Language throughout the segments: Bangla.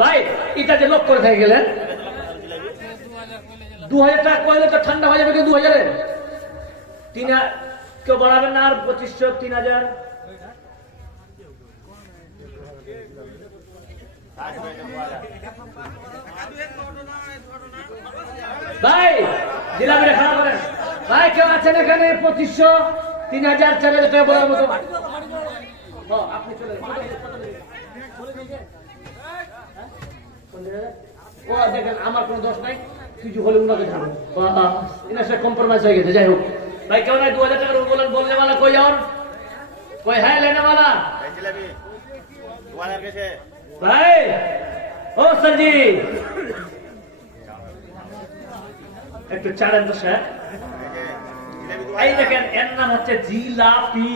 ভাই, এটা যে লোক করে থেকে গেলেন? দু হাজার টাকা কয়লে তো ঠান্ডা হয়ে যাবে দু হাজারে তিন কেউ বাড়াবেন না আর পঁচিশশো, তিন হাজার? ভাই, জিলাপিটা খারাপ করেন ভাই, কেউ আছেন এখানে? পঁচিশশো, তিন হাজার, চার হাজার টাকা বলার মতো। আপনি চলে যান। কোন জায়গায়? আমার দোষ নাই। কিছু হলে উনাকে কম্প্রোমাইজ হয়ে গেছে, যাই হোক। ভাই, কেউ নাই? দু হাজার টাকার বললে কই যাওয়ার? কই হ্যাঁ লেনে মালা ভাই, ও সঞ্জি একটু চারেন তো এই দেখেন, এর নাম হচ্ছে জিলাপি।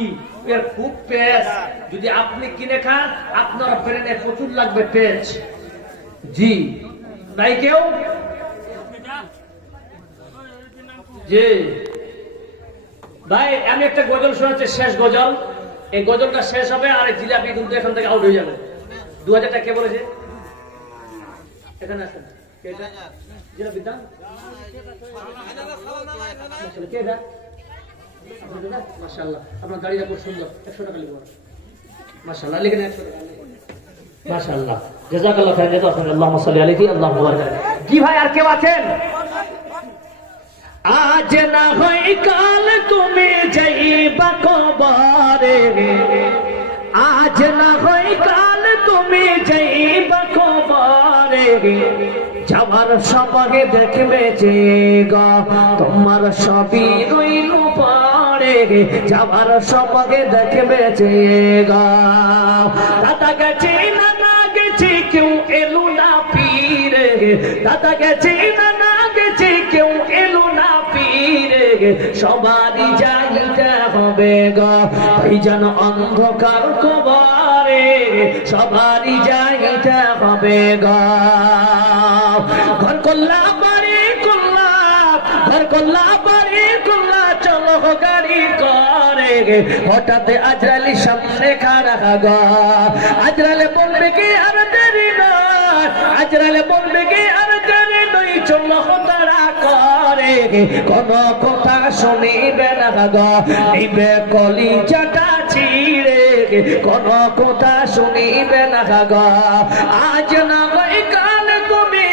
এর খুব যদি আপনি কিনে খান, আপনার ব্রেনে প্রচুর লাগবে পেঁচ জি। নাই কেউ? জি। ভাই, আমি একটা গজল শোনাচ্ছি, শেষ গজল। এই গজলটা শেষ হবে, আর জিলাপি কিন্তু এখান থেকে আউট হয়ে যাবে। দু হাজারটা কে বলেছে মাশাআল্লাহ। আপনার গাড়িটা খুব সুন্দর। একশো টাকা লিখব। মাশাআল্লাহ, লিখে একশো টাকা। মাশাআল্লাহ। জাযাকাল্লাহ সাল্লি আলাইহি জি ভাই আর কেউ আছেন? আজ না হয় কাল তুমি যাইবা কবরে। আজ না হয় কাল তুমি যাইবা কবরে। যাবার সবাকে দেখবে যে গা তোমার সবই রইল পরে। যাবার সবাকে দেখবে যে গা দাদা গেছে গেছে না না কেউ এলো না পীরে সবারই যাইতে হবে গা, তাই যেন অন্ধকার কবারে সবারই হবে বাড়ি ঘর বাড়ি চলো গাড়ি করে হঠাৎ আজরালি সামনে খাড়া গা আজরালে বলবে কি আর দেরি নয় আজরালে বলবে কি তারা করে কোন কথা শুনিবে না গা নিবে ছিড়ে কোন কথা শুনিবে না গা আজ না কাল তুমি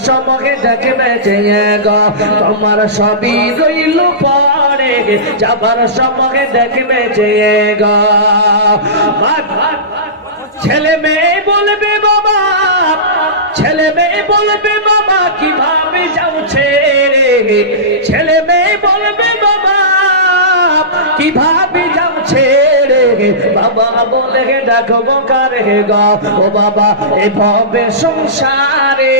সময় দেখবে যে গা তোমার সবই রইল পরে যাবার সময় দেখবে যে গা। ছেলে মেয়ে বলবে বাবা ছেলে মেয়ে বলবে বাবা কীভাবে যাও ছেড়ে ছেলে মেয়ে বলবে বাবা কীভাবে যাও ছেড়ে বাবা বলে ডাকবো কারে গা, ও বাবা এ ভবে সংসারে।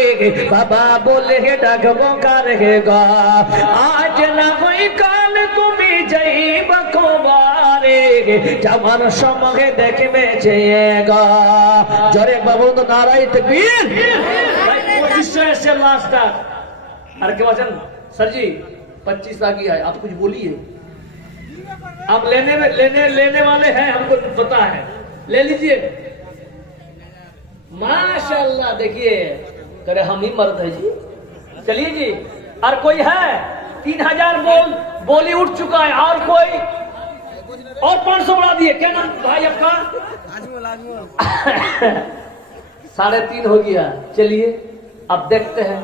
বাবা বলে ডাকবো কারে গা, আজ না কাল তুমি যাইবা। কোবারে যাবার সময় দেখবে যে গা জরে বাবু তো নারাই তকবীর পঁচিশশো এসছে লাস্টটা আর क्या वचन सर जी पच्चीस लाख ही है आप कुछ बोलिए आप लेने में लेने लेने वाले हैं हमको पता है ले लीजिए माशाल्लाह देखिए करे हम ही मर्द है जी चलिए जी और कोई है तीन हजार बोल बोली उठ चुका है और कोई और पाँच सौ बढ़ा दिए। क्या नाम भाई आपका? साढ़े तीन हो गया। चलिए अब देखते हैं।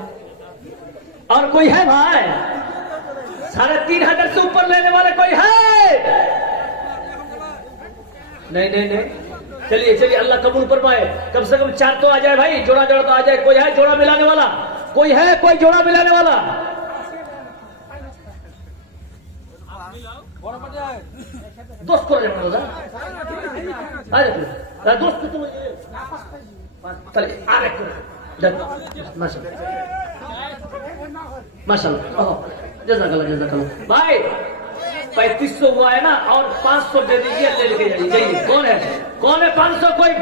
और कोई है भाई? साढ़े तीन हज़ार से ऊपर लेने वाले कोई है? नहीं नहीं नहीं। चलिए चलिए अल्लाह कबूल पर पाए कम से कम चार तो आ जाए भाई जोड़ा जोड़ा तो आ जाए। कोई है जोड़ा मिलाने वाला? कोई है कोई जोड़ा मिलाने वाला? दोस्त को जाना दादा अरे दादा दोस्त तुम चलिए आ रहे माशाल्लाह. माशाल्लाह. ओह जजाकल्लाह जजाकल्लाह भाई पैंतीस सौ हुआ है ना? और पाँच सौ दे दीजिए ले लेके जाइए कौन है कौन है पाँच सौ कोई?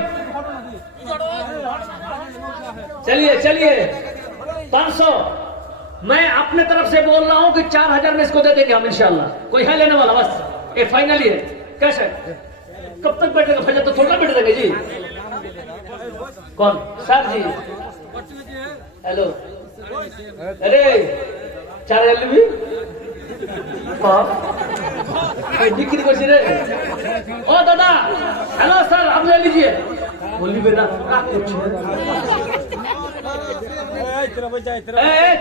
चलिए चलिए. पाँच सौ मैं अपने तरफ़ से बोल रहा हूँ कि चार हज़ार में इसको दे देंगे हम, इंशाल्लाह. कोई है लेने वाला? बस. ये फाइनल ही। है कैसे कब तक बैठेगा? फैजा तो थोड़ा बैठ जाएगा जी। कौन? सर जी। हेलो। अरे चार हेलो भी बिक्री कर रे ओ दादा। हेलो सर आप ले लीजिए। बोली बेटा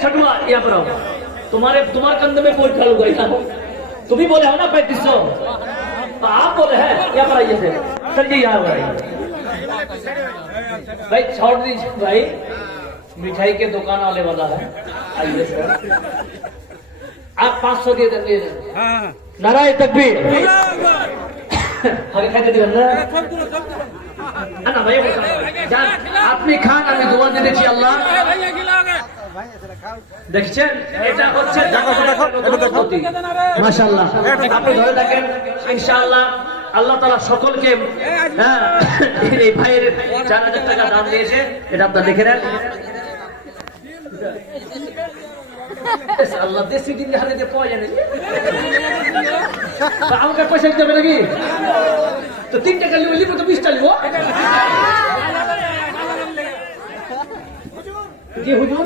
छठवा यहाँ पर आओ। तुम्हारे तुम्हारे कंध में कोई खड़ा होगा यहाँ। तुम ही बोले हो ना पैंतीस सौ? तो आप बोले हैं क्या पर थे सर जी यहाँ पर भाई छोड़ दीजिए भाई। मिठाई के दुकान वाले वाला है। आइए सर। आप पाँच सौ के देंगे नाराय तकबीर हमें खाते थे ना भाई आदमी खान दुआ दे चाहिए अल्लाह। দেখছেন এটা হচ্ছে মাশাআল্লাহ আপনি ধরে থাকেন ইনশাআল্লাহ আল্লাহ তাআলা সকলকে হ্যাঁ, এই ভাইয়ের চার হাজার টাকা দাম দিয়েছে এটা আপনার লিখে নেন আল্লাহ দেশি দিন হাতে দিয়ে পাওয়া যায় আমাকে পয়সা দিতে হবে নাকি তো তিন টাকা লিবো লিবো তো বিশটা লিবো কি হুজুর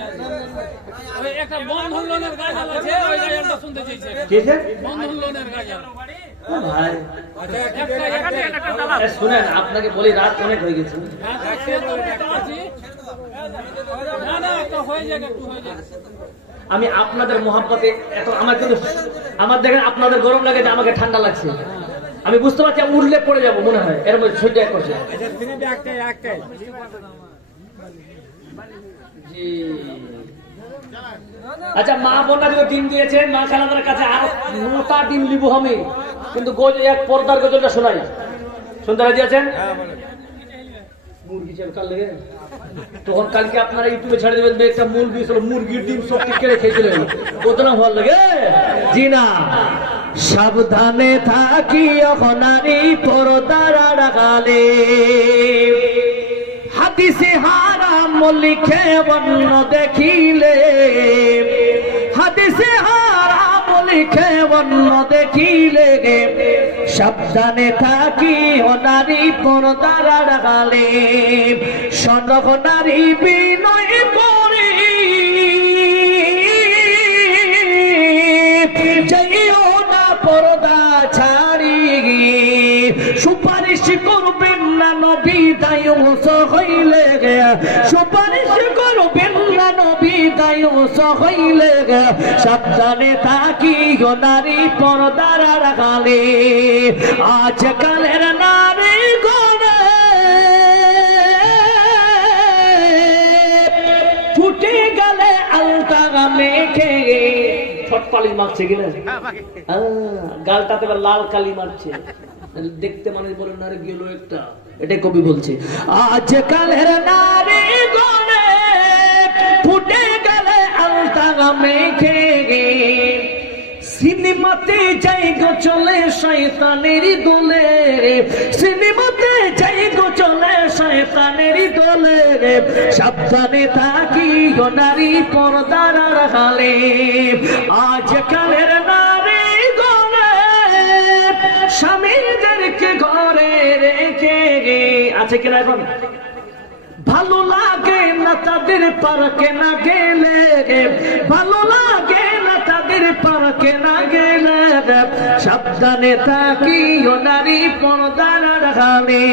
শুনেন আপনাকে বলি রাত অনেক হয়ে গেছে। আমি আপনাদের মহাপতে এত আমার কিন্তু আমার দেখেন আপনাদের গরম লাগে যে আমাকে ঠান্ডা লাগছে। আমি বুঝতে পারছি উঠলে পড়ে যাব মনে হয়। এরকম সহ্য করছে। জি। আচ্ছা মা বোনরা যদি ডিম দিয়েছেন মা খালাদের কাছে আরও নটা ডিম লিবো আমি কিন্তু গোজ এক পর্দার গজলটা শোনাই। শুনতে রাজি আছেন? মুরগি চাল কাল লেগে তখন কালকে আপনারা ইউটিউবে ছেড়ে দেবেন একটা মুরগি ছিল মুরগির ডিম সব কেড়ে খেয়েছিলেন। কত না ভালো লাগে? জি না সাবধানে থাকি অখনারি পরদার রাখালে হাদিসে হারাম লিখে বন্য দেখিলে। হাদিসে হারাম লিখে বন্য দেখিলে। সাবধানে থাকি অনারি পরদার রাখালে সনক নারী বিনয় করি যাইও না পর্দা ছাড়ি সুপারিশ করবেন না নবী দায়ুস হইলে গে। সুপারিশ করবেন না নবী দায়ুস হইলে সাবধানে থাকি গো নারী পর্দার রাখালে আজকালের নারী গণে ফুটে গেলে আলতা মেখে। ছট পালিশ মারছে কিনা আহ, গালটাতে এবার লাল কালি মারছে। দেখতে মানুষ বলে নারে গেল একটা। এটাই কবি বলছে আজ কালের নারী গনে ফুটে গেলে আলতা মেখে সিনেমাতে যাই গো চলে শয়তানেরই দোলে সিনেমাতে যাই গো চলে শয়তানেরই দোলে সাবধানে থাকি গো নারী পর্দার হালে। আজ স্বামীদেরকে ঘরে রেখে আছে কিনা এখন? ভালো লাগে না তাদের পার না গেলে। ভালো লাগে না তাদের পার না গেলে। সাবধানে থাকি ও নারী পর্দার রাখালে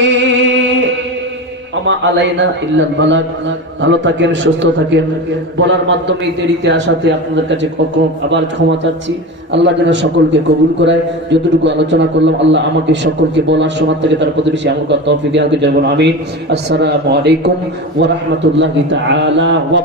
আমা আলাইনা ইল্লাল বালাগ ভালো থাকেন, সুস্থ থাকেন। বলার মাধ্যমে দেরিতে আসাতে আপনাদের কাছে আবার ক্ষমা চাচ্ছি। আল্লাহ যেন সকলকে কবুল করায়। যতটুকু আলোচনা করলাম, আল্লাহ আমাকে সকলকে বলার সময় থেকে তার প্রতিবেশী আমল করা তৌফিক দিয়াকে যেমন আমিন। আসসালামু আলাইকুম ওয়া রাহমাতুল্লাহি তাআলা ওয়া